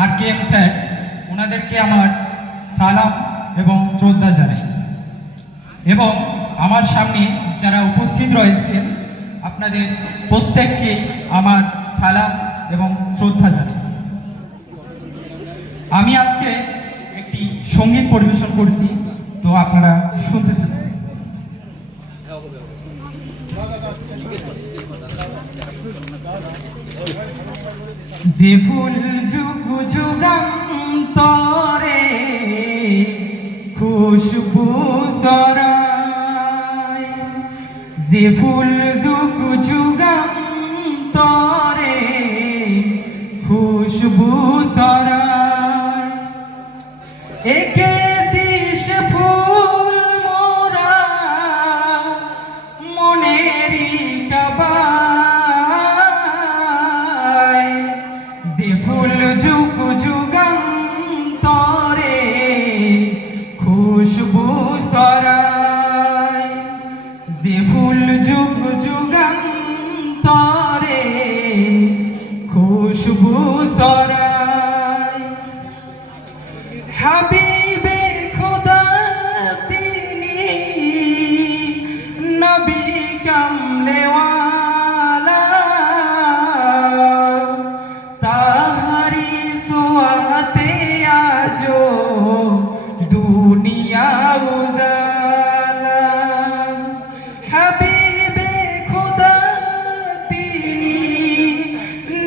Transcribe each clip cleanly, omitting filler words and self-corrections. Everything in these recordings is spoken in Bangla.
আর কে এম স্যার, ওনাদেরকে আমার সালাম এবং শ্রদ্ধা জানাই। এবং আমার সামনে যারা উপস্থিত রয়েছেন আপনাদের প্রত্যেককে আমার সালাম এবং শ্রদ্ধা জানাই। আমি আজকে একটি সঙ্গীত পরিবেশন করছি, তো আপনারা শুনতে থাকুন। যে ফুল যুগ যুগান্তরে খুশবু ছড়ায়, যে ফুল যুগ যুগান্তরে খুশবু ছড়ায়, একে শীষ ফুল মোরা মনেরই কাবায়, যে ফুল যুগ যুগান্তরে খুশবু ছড়ায়, যে ফুল যুগ যুগান্তরে খুশবু ছড়ায়। হাবিবে খোদা তিনি নবী কামলেওয়ালা, তাহারি সোয়াতে আজো দুনিয়া উজালা। হাবিবে খোদা তিনি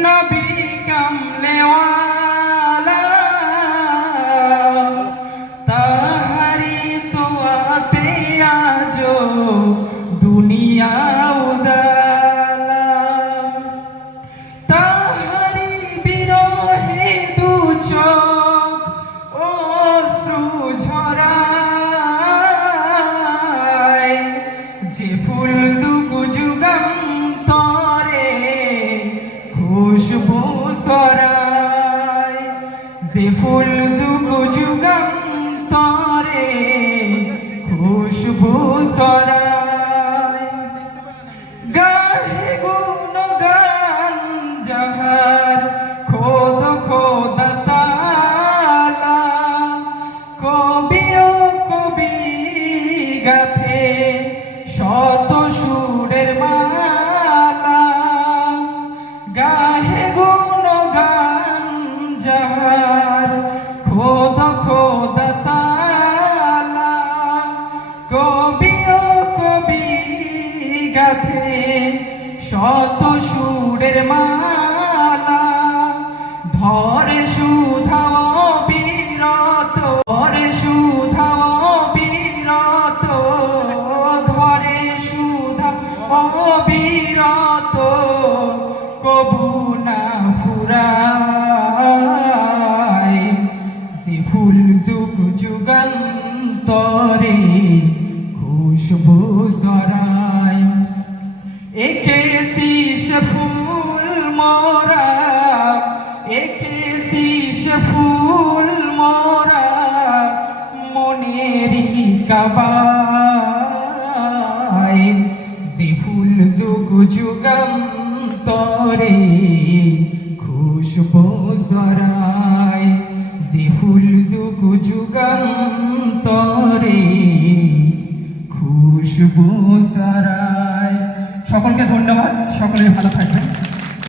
নবী কামলেওয়ালা, তাহারি সোয়াতে আজো দুনিয়া উজালা। তাহারি বিরহে দু চোখ অশ্রু ঝরায়, যে ফুল যুগ যুগান্তরে খুশবু ছড়ায়, যে ফুল যুগ যুগান্তরে খুশবু ছড়ায়। গাহে গুণগান যাহার খোদ খোদা তাআলা, কবি ও কবি গাথে শত সুরের মালা। গাহে গুণগান যাহার খোদ খোদা তাআলা, কবি ও কবি গাথে শত সুরের মালা। ধরে সুধা অবিরত, ধরে সুধা অবিরত, ধরে সুধা অবিরত, কবু না ফুরায়, যে ফুল যুগ যুগান্তরে খুশবু ছড়ায়। একে শীষ ফুল মোরা, একে শীষ ফুল মোরা মনেরই কাবায়, যে ফুল যুগ যুগান্তরে খুশবু ছড়ায়, যে ফুল যুগ যুগান্তরে খুশবু ছড়ায়। সকলকে ধন্যবাদ, সকলে ভালো থাকবেন।